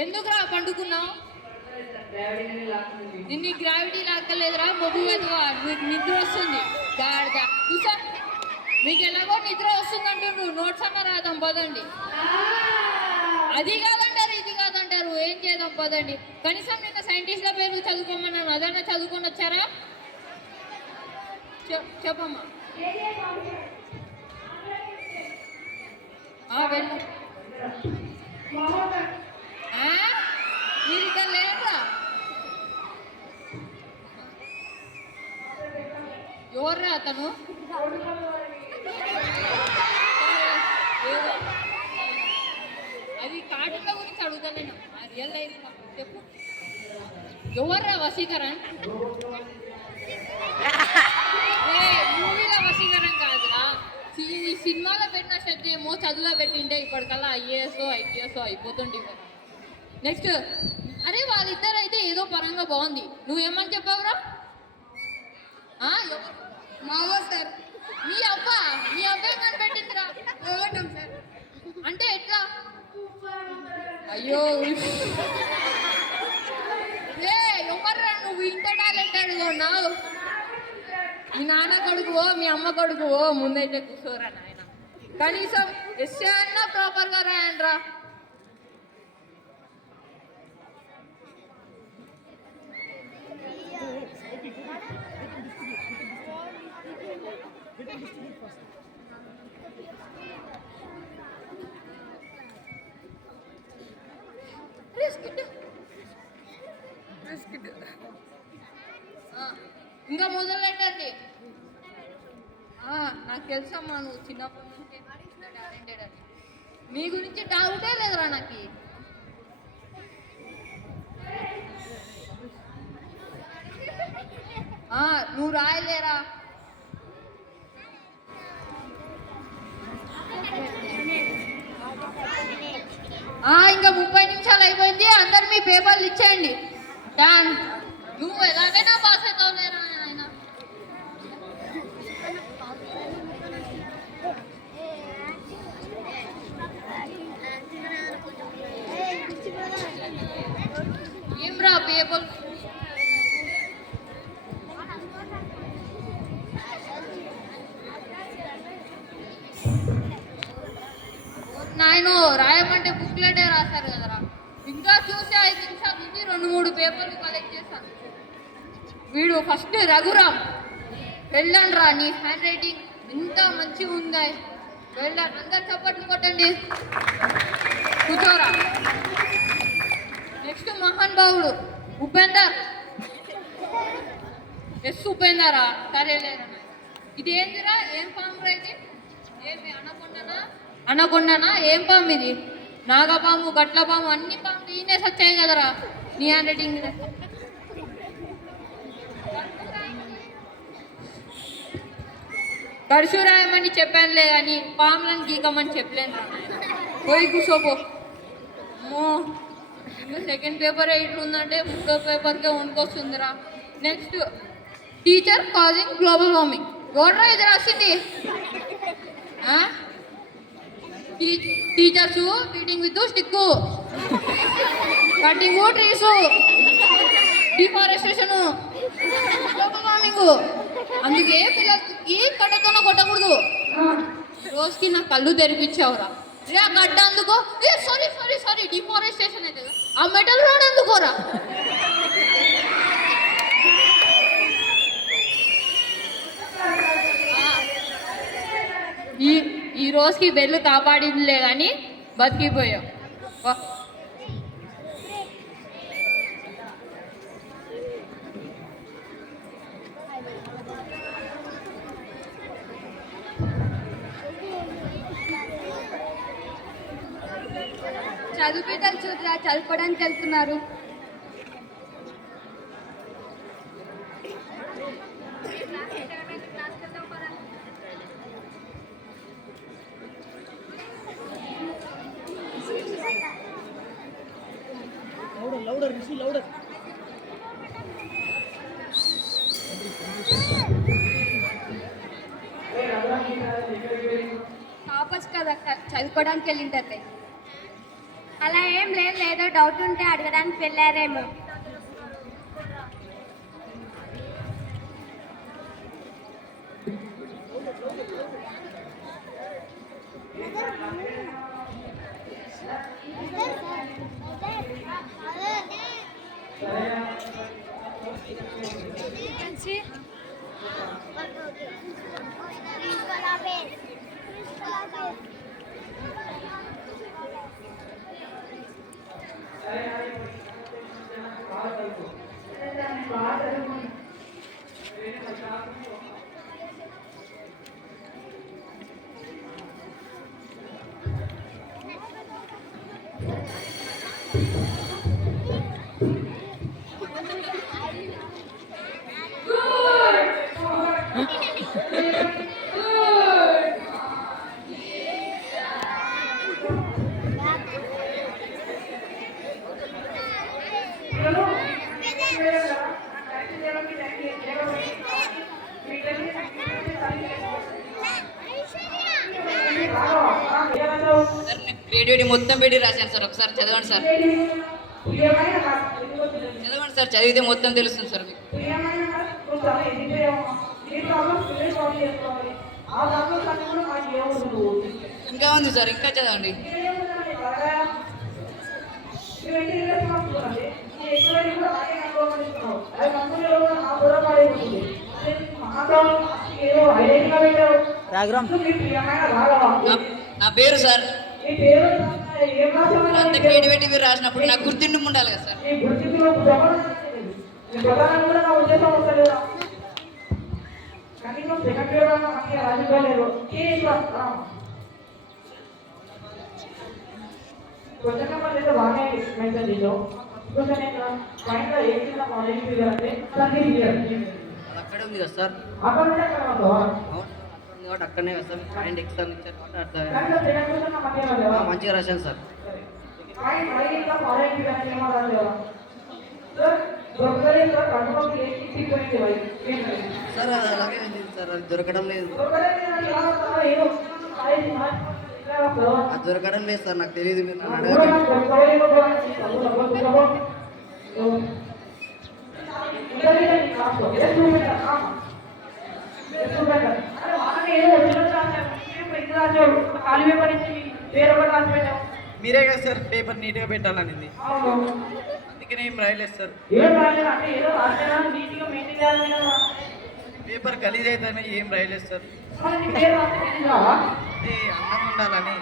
ఎందుకురా పండుకున్నావు? నిన్ను గ్రావిటీ లాక్కలేదురా మొగ్గు ఎదుగా, మీకు నిద్ర వస్తుంది గాడిద. చూసా మీకు ఎలాగో నిద్ర వస్తుంది అంటుండ్రు, నోట్స్ అన్న రాదాం పదండి. అది కాదంటారు ఇది కాదంటారు, ఏం చేద్దాం పదండి. కనీసం నిన్న సైంటిస్ట్ల పేరు చదువుకోమన్నాను, అదన్నా చదువుకొని వచ్చారా? చెప్పమ్మా. వెళ్ళు. మీరు ఇక్కడ లేరా? ఎవర్రా అతను? అది కార్టూన్ల గురించి అడుగుతాను నేను, రియల్ లైఫ్ చెప్పు. ఎవర్రా వసీకరణ్? మూవీలో వసీకరణ్ కాదురా, ఈ సినిమాలో పెట్టిన శ్రద్ధ ఏమో చదువులో పెట్టింటే ఇప్పటికల్లా ఐఏఎస్ ఐపీఎస్ అయిపోతుండే. నెక్స్ట్, అరే వాళ్ళిద్దరు అయితే ఏదో పరంగా బాగుంది, నువ్వేమని చెప్పావురా? Mao sir. మీ అబ్బాయి ఏమని పెట్టిందిరా? సార్. అంటే ఎట్లా? అయ్యో ఎవర్రా నువ్వు ఇంత టాలెంట్ అడుగున్నావు? మీ నాన్న కొడుకువో మీ అమ్మ కొడుకువో ముందైతే కూర్చోరా నాయన. కనీసం ఎస్ఏ అన్నా ప్రాపర్గా రాయండ్రా. ఇంకా మొదలెట్టండి. నాకు తెలుసమ్మా నువ్వు చిన్నప్పటి నుంచి టాలెంటెడ్ అని, మీ గురించి డౌటే లేదురా నాకు. నువ్వు రాయలేరా? ఇంకా 30 నిమిషాలు అయిపోయింది, అందరు మీ పేపర్లు ఇచ్చేయండి. నువ్వు ఎలాగైనా పాస్ అవుతావు లేరా ఆయన. ఏం రా పేపర్ నాయన రాయమంటే బుక్లెటే రాశారు కదరా. ఇంకా చూసి 5 నిమిషాల నుంచి 2-3 పేపర్లు కలెక్ట్ చేశాను. వీడు ఫస్ట్ రఘురామ్, వెళ్ళండి రా, నీ హ్యాండ్ రైటింగ్ ఎంత మంచిగా ఉందా, వెళ్ళండి. అందరు చప్పట్లు కొట్టండి, కూర్చోరా. నెక్స్ట్ మహాన్ భావుడు ఉపేందర్. ఉపేందరా? సరే లేదా. ఇదేందిరా, ఏం పాము రైటింగ్? ఏమి అనకొండనా? ఏం పాము ఇది? నాగపాము, గట్ల పాము, అన్ని పాము ఈయనే సచ్చాయి కదరా. నీ హ్యాండ్ రైటింగ్ కరుసు రాయమని చెప్పానులే కానీ పాములను గీకమని చెప్పలేను రా. పోయి కూర్చోపో. అమ్మో, ఇంకా సెకండ్ పేపర్ ఇట్లుందంటే 3వ పేపర్కే వణుకొస్తుందిరా. Next, teacher causing global warming. ఎవడ్రా ఇది రాసింది? Teachers beating with stick, cutting trees, deforestation, global warming. అందుకే పిల్లలకి కట్టతోన కొట్టకూడదు. రోజుకి నా కళ్ళు తెరిపించావురా. ఆ గడ్డ అందుకో. సారీ డిఫారెస్టేషన్ అయితే ఆ మెటల్ రాడ్ అందుకోరా. ఈ రోజుకి బెల్లు కాపాడిందిలే కానీ బతికిపోయావు. చదువుపీటలు చూద్దా, చదువుకోవడానికి వెళ్తున్నారు. టాపర్స్ కదా చదువుకోవడానికి వెళ్ళింటే. అలా ఏం లేదు, ఏదో డౌట్ ఉంటే అడగడానికి వెళ్ళారేమో. క్రియేటివిటీ మొత్తం పెట్టి రాశాను సార్. ఒకసారి చదవండి సార్. చదవండి సార్, చదివితే మొత్తం తెలుస్తుంది సార్ మీకు. ఇంకా ఉంది సార్, ఇంకా చదవండి. నా పేరు సార్. అంత క్రియేటివిటీ మీరు రాసినప్పుడు నాకు గుర్తింపు ఉండాలి కదా సార్. అక్కడే ఉంది కదా సార్. అవును, కాబట్టి అక్కడనే కదా సార్. పాయింట్ ఎక్స్ట్రా ఇచ్చారు కాబట్టి అర్థం. మంచిగా రాశాను సార్. సార్ అది అలాగే ఉంది సార్, అది దొరకడం లేదు. అది దొరకడం లేదు సార్, నాకు తెలియదు. మీరు నన్ను మీరే కదా సార్ పేపర్ నీట్గా పెట్టాలనింది, అందుకనే ఏం రాయలేదు సార్. పేపర్ గలీజ్ అవుతానే ఏం రాయలేదు సార్. అది అన్నం ఉండాలని.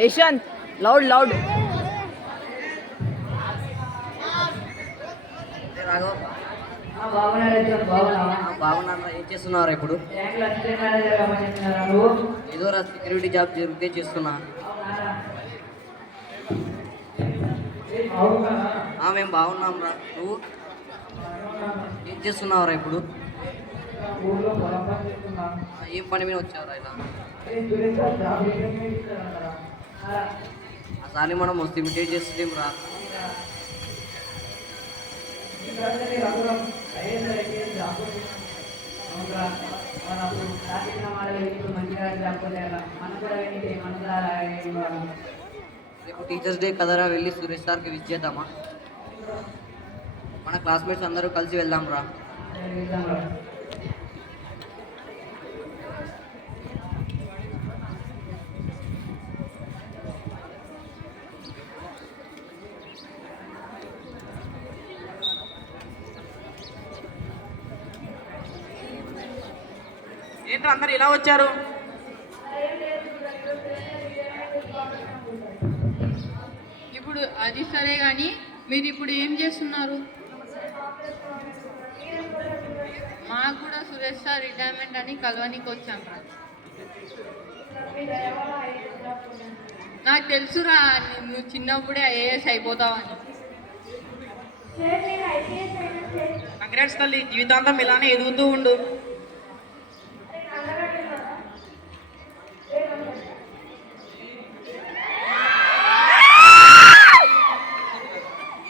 యశ్వంత్ లౌడ్ రాఘవ్ బాగున్నా. ఏం చేస్తున్నారు ఇప్పుడు? ఏదో సెక్యూరిటీ జాబ్ జరిగితే చేస్తున్నా. మేము బాగున్నాం రా. నువ్వు ఏం చేస్తున్నావురా ఇప్పుడు? ఏం పని మీద వచ్చావురా ఇలా? ఆ సార్ని మనం మస్తు ఇమిటేట్ చేస్తున్నాం రా. రేపు టీచర్స్ డే కదరా, వెళ్ళి సురేష్ సార్కి విజ్ చేద్దామా? మన క్లాస్మేట్స్ అందరూ కలిసి వెళ్దాం రా. ఏంటో అందరు ఇలా వచ్చారు? సరే కానీ మీరు ఇప్పుడు ఏం చేస్తున్నారు? మాకు కూడా సురేష్ సార్ రిటైర్మెంట్ అని కలవనికి వచ్చాం. నాకు తెలుసురా నువ్వు చిన్నప్పుడే ఐఏఎస్ అయిపోతావని. కంగ్రాట్స్ తల్లి, జీవితాంతం ఇలానే ఎదుగుతూ ఉండు.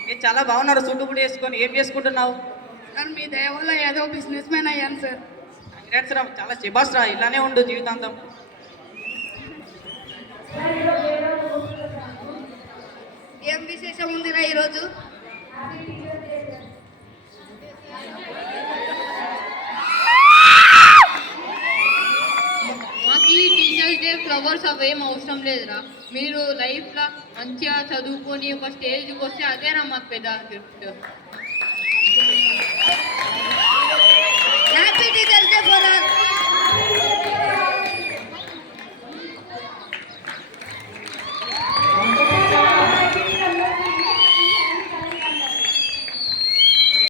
మీరు చాలా బాగున్నారు, సూటు కూడా వేసుకొని. ఏం చేసుకుంటున్నావు? కానీ మీ దయ వల్ల ఏదో బిజినెస్ మ్యాన్ అయ్యాను సార్. కంగ్రాట్స్ రా, చాలా శబాస్ రా, ఇలానే ఉండు జీవితాంతం. ఏం విశేషం ఉందిరా ఈరోజు? మాకు ఈ టీచర్స్ డే ఫ్లవర్స్ అవేం అవసరం లేదురా. మీరు లైఫ్లో మంచిగా చదువుకొని ఒక స్టేజ్కి వస్తే అదేరా మాకు పెద్ద గిఫ్ట్.